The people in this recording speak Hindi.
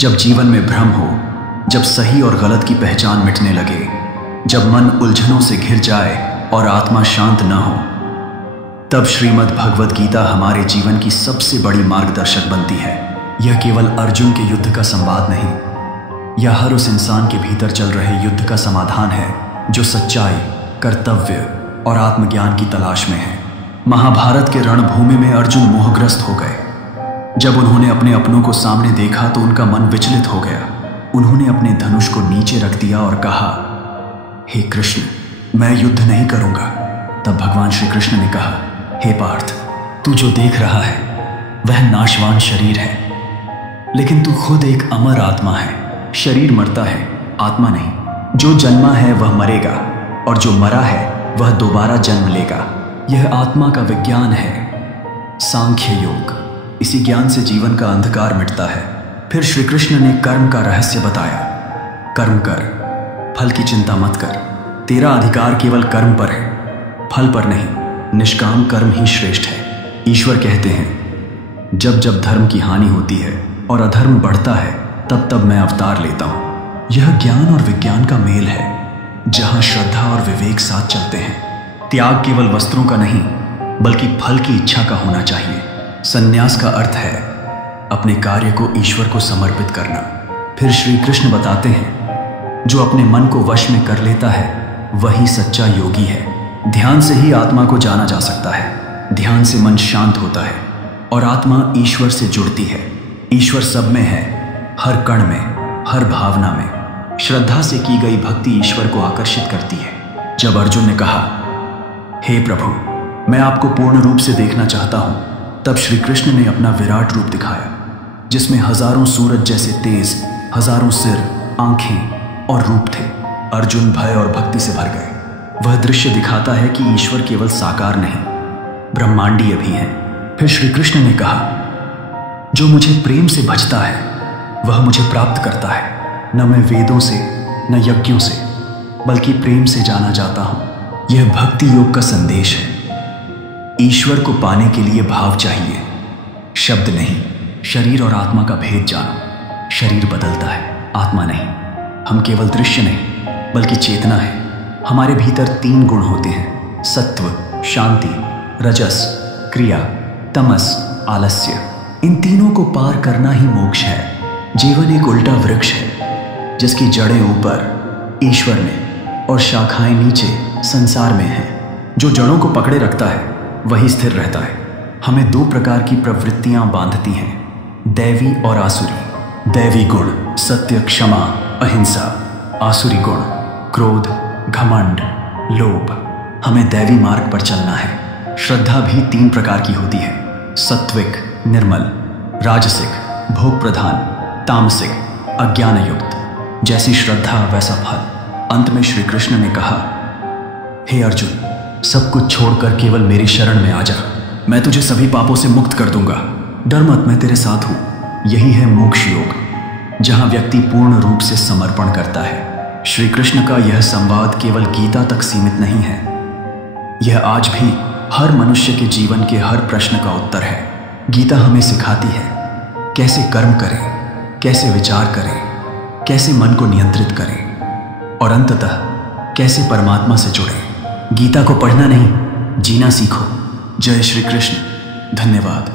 जब जीवन में भ्रम हो, जब सही और गलत की पहचान मिटने लगे, जब मन उलझनों से घिर जाए और आत्मा शांत न हो, तब श्रीमद् भगवद गीता हमारे जीवन की सबसे बड़ी मार्गदर्शक बनती है। यह केवल अर्जुन के युद्ध का संवाद नहीं, यह हर उस इंसान के भीतर चल रहे युद्ध का समाधान है जो सच्चाई, कर्तव्य और आत्मज्ञान की तलाश में है। महाभारत के रणभूमि में अर्जुन मोहग्रस्त हो गए। जब उन्होंने अपने अपनों को सामने देखा तो उनका मन विचलित हो गया। उन्होंने अपने धनुष को नीचे रख दिया और कहा, हे कृष्ण, मैं युद्ध नहीं करूंगा। तब भगवान श्री कृष्ण ने कहा, हे पार्थ, तू जो देख रहा है वह नाशवान शरीर है, लेकिन तू खुद एक अमर आत्मा है। शरीर मरता है, आत्मा नहीं। जो जन्मा है वह मरेगा और जो मरा है वह दोबारा जन्म लेगा। यह आत्मा का विज्ञान है, सांख्य योग। इसी ज्ञान से जीवन का अंधकार मिटता है। फिर श्री कृष्ण ने कर्म का रहस्य बताया। कर्म कर, फल की चिंता मत कर। तेरा अधिकार केवल कर्म पर है, फल पर नहीं। निष्काम कर्म ही श्रेष्ठ है। ईश्वर कहते हैं, जब जब धर्म की हानि होती है और अधर्म बढ़ता है, तब तब मैं अवतार लेता हूं। यह ज्ञान और विज्ञान का मेल है, जहां श्रद्धा और विवेक साथ चलते हैं। त्याग केवल वस्त्रों का नहीं, बल्कि फल की इच्छा का होना चाहिए। संन्यास का अर्थ है अपने कार्य को ईश्वर को समर्पित करना। फिर श्री कृष्ण बताते हैं, जो अपने मन को वश में कर लेता है वही सच्चा योगी है। ध्यान से ही आत्मा को जाना जा सकता है। ध्यान से मन शांत होता है और आत्मा ईश्वर से जुड़ती है। ईश्वर सब में है, हर कण में, हर भावना में। श्रद्धा से की गई भक्ति ईश्वर को आकर्षित करती है। जब अर्जुन ने कहा, हे प्रभु, मैं आपको पूर्ण रूप से देखना चाहता हूं, तब श्री कृष्ण ने अपना विराट रूप दिखाया, जिसमें हजारों सूरज जैसे तेज, हजारों सिर, आंखें और रूप थे। अर्जुन भय और भक्ति से भर गए। वह दृश्य दिखाता है कि ईश्वर केवल साकार नहीं, ब्रह्मांडीय भी है। फिर श्री कृष्ण ने कहा, जो मुझे प्रेम से भजता है वह मुझे प्राप्त करता है। न मैं वेदों से, न यज्ञों से, बल्कि प्रेम से जाना जाता हूं। यह भक्ति योग का संदेश है। ईश्वर को पाने के लिए भाव चाहिए, शब्द नहीं। शरीर और आत्मा का भेद जानो। शरीर बदलता है, आत्मा नहीं। हम केवल दृश्य नहीं, बल्कि चेतना है। हमारे भीतर 3 गुण होते हैं, सत्व, शांति, रजस, क्रिया, तमस, आलस्य। इन तीनों को पार करना ही मोक्ष है। जीवन एक उल्टा वृक्ष है, जिसकी जड़ें ऊपर ईश्वर में और शाखाएं नीचे संसार में हैं। जो जड़ों को पकड़े रखता है वही स्थिर रहता है। हमें 2 प्रकार की प्रवृत्तियां बांधती हैं, दैवी और आसुरी। दैवी गुण सत्य, क्षमा, अहिंसा। आसुरी गुण क्रोध, घमंड, लोभ। हमें दैवी मार्ग पर चलना है। श्रद्धा भी 3 प्रकार की होती है, सात्विक, निर्मल, राजसिक, भोग प्रधान, तामसिक, अज्ञान युक्त। जैसी श्रद्धा वैसा फल। अंत में श्री कृष्ण ने कहा, हे अर्जुन, सब कुछ छोड़कर केवल मेरी शरण में आ जा। मैं तुझे सभी पापों से मुक्त कर दूंगा। डर मत, मैं तेरे साथ हूं। यही है मोक्ष योग, जहां व्यक्ति पूर्ण रूप से समर्पण करता है। श्री कृष्ण का यह संवाद केवल गीता तक सीमित नहीं है, यह आज भी हर मनुष्य के जीवन के हर प्रश्न का उत्तर है। गीता हमें सिखाती है कैसे कर्म करें, कैसे विचार करें, कैसे मन को नियंत्रित करें और अंततः कैसे परमात्मा से जुड़ें। गीता को पढ़ना नहीं, जीना सीखो। जय श्री कृष्ण। धन्यवाद।